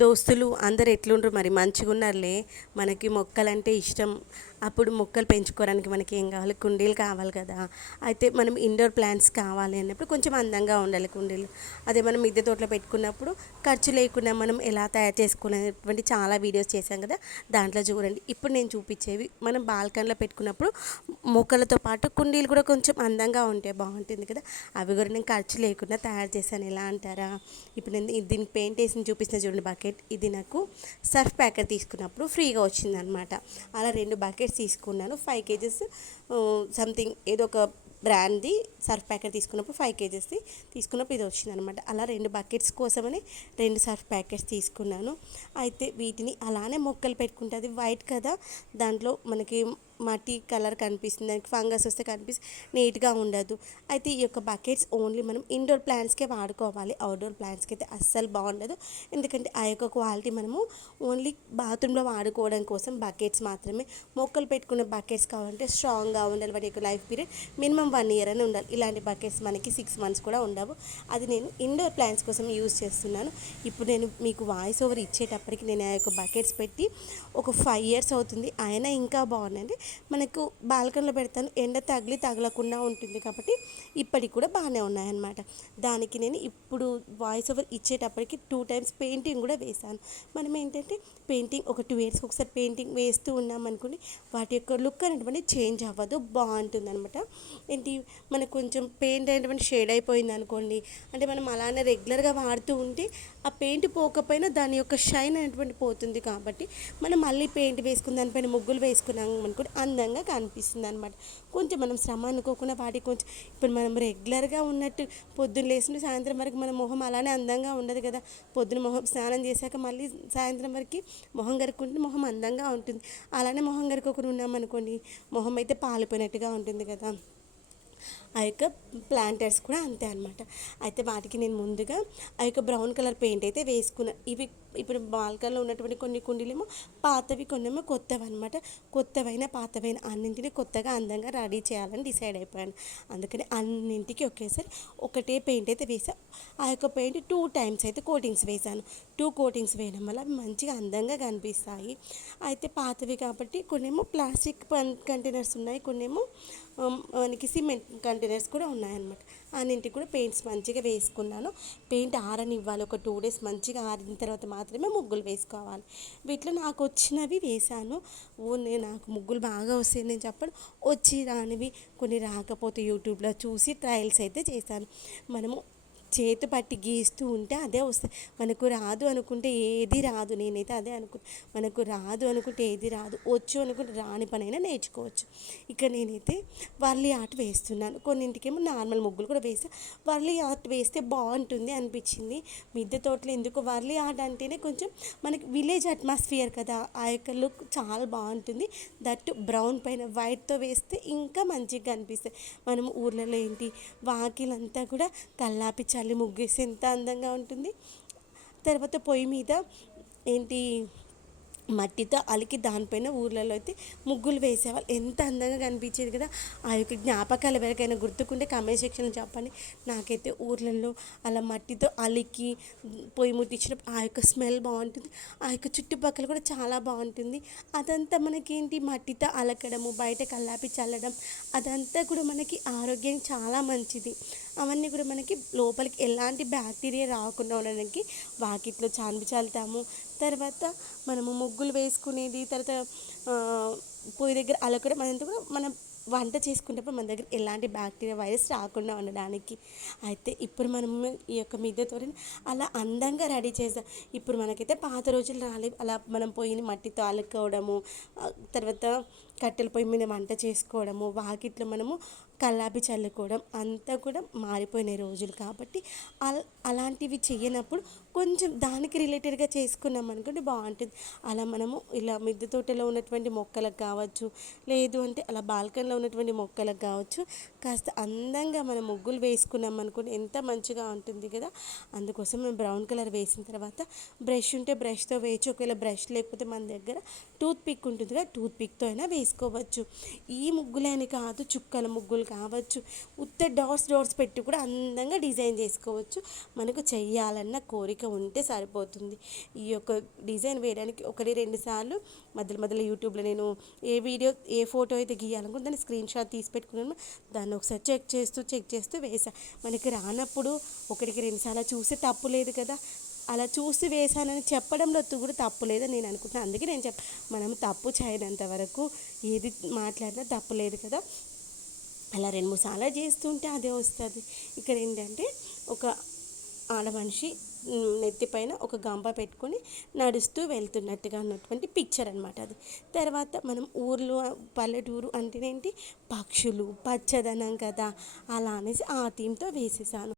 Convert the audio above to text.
దోస్తులు అందరు ఎట్లుండ్రు మరి మంచిగున్నారులే. మనకి మొక్కలంటే ఇష్టం. అప్పుడు మొక్కలు పెంచుకోవడానికి మనకి ఏం కావాలి, కుండీలు కావాలి కదా. అయితే మనం ఇండోర్ ప్లాంట్స్ కావాలి అన్నప్పుడు కొంచెం అందంగా ఉండాలి కుండీలు. అదే మనం మిద్దె తోటలో పెట్టుకున్నప్పుడు ఖర్చు లేకుండా మనం ఎలా తయారు చేసుకునేటువంటి చాలా వీడియోస్ చేశాం కదా. దాంట్లో చూడండి, ఇప్పుడు నేను చూపించేవి మనం బాల్కనీలో పెట్టుకున్నప్పుడు మొక్కలతో పాటు కుండీలు కూడా కొంచెం అందంగా ఉంటే బాగుంటుంది కదా. అవి కూడా నేను ఖర్చు లేకుండా తయారు చేశాను. ఎలా అంటారా, ఇప్పుడు నేను దీనికి పెయింట్ వేసి చూపిస్తున్న చూడండి బకెట్. ఇది నాకు సర్ఫ్ ప్యాకెట్ తీసుకున్నప్పుడు ఫ్రీగా వచ్చిందనమాట. అలా 2 బకెట్స్ తీసుకున్నాను. 5 కేజెస్ సంథింగ్ ఏదో ఒక బ్రాండ్ది సర్ఫ్ ప్యాకెట్ తీసుకున్నప్పుడు 5 కేజెస్ది తీసుకున్నప్పుడు ఇది వచ్చిందనమాట. అలా 2 బకెట్స్ కోసమని 2 సర్ఫ్ ప్యాకెట్స్ తీసుకున్నాను. అయితే వీటిని అలానే మొక్కలు పెట్టుకుంటే అది వైట్ కదా, దాంట్లో మనకి మట్టి కలర్ కనిపిస్తుంది, దానికి ఫంగస్ వస్తే కనిపిస్తుంది, నీట్గా ఉండదు. అయితే ఈ యొక్క బకెట్స్ ఓన్లీ మనం ఇండోర్ ప్లాంట్స్కే వాడుకోవాలి, అవుట్డోర్ ప్లాంట్స్కి అయితే అస్సలు బాగుండదు. ఎందుకంటే ఆ యొక్క క్వాలిటీ మనము ఓన్లీ బాత్రూంలో వాడుకోవడం కోసం బకెట్స్ మాత్రమే. మొక్కలు పెట్టుకునే బకెట్స్ కావాలంటే స్ట్రాంగ్గా ఉండాలి, వాటి యొక్క లైఫ్ పీరియడ్ మినిమం 1 ఇయర్ అని ఉండాలి. ఇలాంటి బకెట్స్ మనకి 6 మంత్స్ కూడా ఉండవు. అది నేను ఇండోర్ ప్లాంట్స్ కోసం యూజ్ చేస్తున్నాను. ఇప్పుడు నేను మీకు వాయిస్ ఓవర్ ఇచ్చేటప్పటికి నేను ఆ యొక్క బకెట్స్ పెట్టి ఒక 5 ఇయర్స్ అవుతుంది, అయినా ఇంకా బాగుందండి. మనకు బాల్కనీలో పెడతాను, ఎండ తగలకుండా ఉంటుంది కాబట్టి ఇప్పటికి కూడా బాగానే ఉన్నాయన్నమాట. దానికి నేను ఇప్పుడు వాయిస్ ఓవర్ ఇచ్చేటప్పటికి 2 టైమ్స్ పెయింటింగ్ కూడా వేశాను. మనం ఏంటంటే పెయింటింగ్ ఒక 2 ఇయర్స్కి ఒకసారి పెయింటింగ్ వేస్తూ ఉన్నాం అనుకోండి, వాటి యొక్క లుక్ అనేటువంటి చేంజ్ అవ్వదు, బాగుంటుంది అనమాట. ఏంటి, మనకు కొంచెం పెయింట్ అనేటువంటి షేడ్ అయిపోయింది అనుకోండి, అంటే మనం అలానే రెగ్యులర్గా వాడుతూ ఉంటే ఆ పెయింట్ పోకపోయినా దాని యొక్క షైన్ అనేటువంటి పోతుంది. కాబట్టి మనం మళ్ళీ పెయింట్ వేసుకుని దానిపైన ముగ్గులు వేసుకున్నాం అనుకోండి, అందంగా కనిపిస్తుంది అనమాట. కొంచెం మనం శ్రమ అనుకోకుండా వాటికి కొంచెం, ఇప్పుడు మనం రెగ్యులర్గా ఉన్నట్టు పొద్దున్న లేచిన సాయంత్రం వరకు మన మొహం అలానే అందంగా ఉండదు కదా. పొద్దున మొహం స్నానం చేశాక మళ్ళీ సాయంత్రం వరకు మొహం కడుక్కుంటే మొహం అందంగా ఉంటుంది. అలానే మొహం కడుక్కోకుండా ఉన్నామనుకోండి, మొహం అయితే పాలిపోయినట్టుగా ఉంటుంది కదా. ఆ యొక్క ప్లాంటర్స్ కూడా అంతే అనమాట. అయితే వాటికి నేను ముందుగా ఆ యొక్క బ్రౌన్ కలర్ పెయింట్ అయితే వేసుకున్నాను. ఇవి ఇప్పుడు బాల్కనీలో ఉన్నటువంటి కొన్ని కుండీలేమో పాతవి, కొన్నేమో కొత్తవి అనమాట. కొత్తవైన పాతవైన అన్నింటినీ కొత్తగా అందంగా రెడీ చేయాలని డిసైడ్ అయిపోయాను. అందుకని అన్నింటికి ఒకేసారి ఒకటే పెయింట్ అయితే వేసాను. ఆ యొక్క పెయింట్ 2 టైమ్స్ అయితే కోటింగ్స్ వేశాను. 2 కోటింగ్స్ వేయడం వల్ల అవి మంచిగా అందంగా కనిపిస్తాయి. అయితే పాతవి కాబట్టి కొన్నేమో ప్లాస్టిక్ కంటైనర్స్ ఉన్నాయి, కొన్నేమో మనకి సిమెంట్ కంటైనర్స్ కూడా ఉన్నాయన్నమాట. అన్నింటికి కూడా పెయింట్స్ మంచిగా వేసుకున్నాను. పెయింట్ ఆరనివ్వాలి, ఒక 2 డేస్ మంచిగా ఆరిన తర్వాత మాత్రమే ముగ్గులు వేసుకోవాలి. వీటిలో నాకు వచ్చినవి వేశాను. నాకు ముగ్గులు బాగా వస్తాయి నేను చెప్పను, వచ్చి రానివి కొన్ని రాకపోతే యూట్యూబ్లో చూసి ట్రయల్స్ అయితే చేశాను. మనము చేతి పట్టి గీస్తూ ఉంటే అదే వస్తుంది. మనకు రాదు అనుకుంటే ఏది రాదు, నేనైతే అదే మనకు రాదు అనుకుంటే ఏది రాదు, వచ్చు అనుకుంటే రాని పనైనా నేర్చుకోవచ్చు. ఇక నేనైతే వర్లీ ఆర్ట్ వేస్తున్నాను. కొన్నింటికేమో నార్మల్ ముగ్గులు కూడా వేసాను. వర్లీ ఆర్ట్ వేస్తే బాగుంటుంది అనిపించింది. మిద్దె తోటలో ఎందుకు వర్లీ ఆర్ట్ అంటేనే కొంచెం మనకి విలేజ్ అట్మాస్ఫియర్ కదా, ఆ యొక్క లుక్ చాలా బాగుంటుంది. దట్టు బ్రౌన్ పైన వైట్తో వేస్తే ఇంకా మంచిగా కనిపిస్తాయి. మనం ఊర్లలో ఏంటి, వాకిలంతా కూడా కల్లాపి చల్లి ముగ్గేస్తే ఎంత అందంగా ఉంటుంది. తర్వాత పొయ్యి మీద ఏంటి మట్టితో అలికి దానిపైన ఊర్లలో అయితే ముగ్గులు వేసేవాళ్ళు, ఎంత అందంగా కనిపించేది కదా. ఆ యొక్క జ్ఞాపకాలు ఎవరికైనా గుర్తుకుంటే కామెంట్ సెక్షన్లో చెప్పండి. నాకైతే ఊర్లలో అలా మట్టితో అలికి పొయ్యి ముట్టించినప్పుడు ఆ యొక్క స్మెల్ బాగుంటుంది, ఆ యొక్క చుట్టుపక్కల కూడా చాలా బాగుంటుంది. అదంతా మనకేంటి, మట్టితో అలకడము, బయట కల్లాపి చల్లడం, అదంతా కూడా మనకి ఆరోగ్యం చాలా మంచిది. అవన్నీ కూడా మనకి లోపలికి ఎలాంటి బ్యాక్టీరియా రాకుండా ఉండడానికి వాకిట్లో చాన్వి చల్లుతాము. తర్వాత మనము ముగ్గులు వేసుకునేది, తర్వాత పొయ్యి దగ్గర అలకడం, అదంతా కూడా మనం వంట చేసుకునేటప్పుడు మన దగ్గర ఎలాంటి బ్యాక్టీరియా వైరస్ రాకుండా ఉండడానికి. అయితే ఇప్పుడు మనము ఈ యొక్క మిద్దె తోటని అలా అందంగా రెడీ చేద్దాం. ఇప్పుడు మనకైతే పాత రోజులు రాలేదు, అలా మనం పొయ్యిని మట్టితో అలుకోవడము, తర్వాత కట్టెల పొయ్యి మీద వంట చేసుకోవడము, వాకిట్లో మనము కల్లాపి చల్లుకోవడం, అంతా కూడా మారిపోయిన రోజులు కాబట్టి అలాంటివి చేయనప్పుడు కొంచెం దానికి రిలేటెడ్గా చేసుకున్నాం అనుకోండి బాగుంటుంది. అలా మనము ఇలా మిద్దె తోటలో ఉన్నటువంటి మొక్కలకు కావచ్చు, లేదు అంటే అలా బాల్కనీలో ఉన్నటువంటి మొక్కలకు కావచ్చు, కాస్త అందంగా మనం ముగ్గులు వేసుకున్నాం అనుకోండి ఎంత మంచిగా ఉంటుంది కదా. అందుకోసం మేము బ్రౌన్ కలర్ వేసిన తర్వాత బ్రష్ ఉంటే బ్రష్తో వేయచ్చు, ఒకవేళ బ్రష్ లేకపోతే మన దగ్గర టూత్ పిక్ ఉంటుంది కదా, టూత్ పిక్తో అయినా వేసుకోవచ్చు. ఈ ముగ్గులని కాదు, చుక్కల ముగ్గులు కావచ్చు, ఉత్త డాట్స్ పెట్టి కూడా అందంగా డిజైన్ చేసుకోవచ్చు. మనకు చెయ్యాలన్న కోరిక ఉంటే సరిపోతుంది. ఈ యొక్క డిజైన్ వేయడానికి ఒకటి రెండు సార్లు మధ్యలో యూట్యూబ్లో నేను ఏ ఫోటో అయితే గీయాలనుకుంటే దాన్ని స్క్రీన్ షాట్ తీసి పెట్టుకున్నాను. దాన్ని ఒకసారి చెక్ చేస్తూ వేసా. మనకి రానప్పుడు ఒకటికి రెండు సార్లు చూసి తప్పు లేదు కదా. అలా చూసి వేసానని చెప్పడంలో కూడా తప్పు లేదని నేను అనుకుంటున్నాను. అందుకే నేను మనం తప్పు చేయనంత వరకు ఏది మాట్లాడినా తప్పు లేదు కదా. అలా రెండు మూడు సార్లు చేస్తుంటే అదే వస్తుంది. ఇక్కడ ఏంటంటే ఒక ఆడమనిషి నెత్తిపైన ఒక గంప పెట్టుకొని నడుస్తూ వెళ్తున్నట్టుగా ఉన్నటువంటి పిక్చర్ అనమాట అది. తర్వాత మనం ఊర్లో పల్లెటూరు అంటేనేంటి, పక్షులు, పచ్చదనం కదా, అలా అనేసి ఆ థీమ్తో వేసేసాను.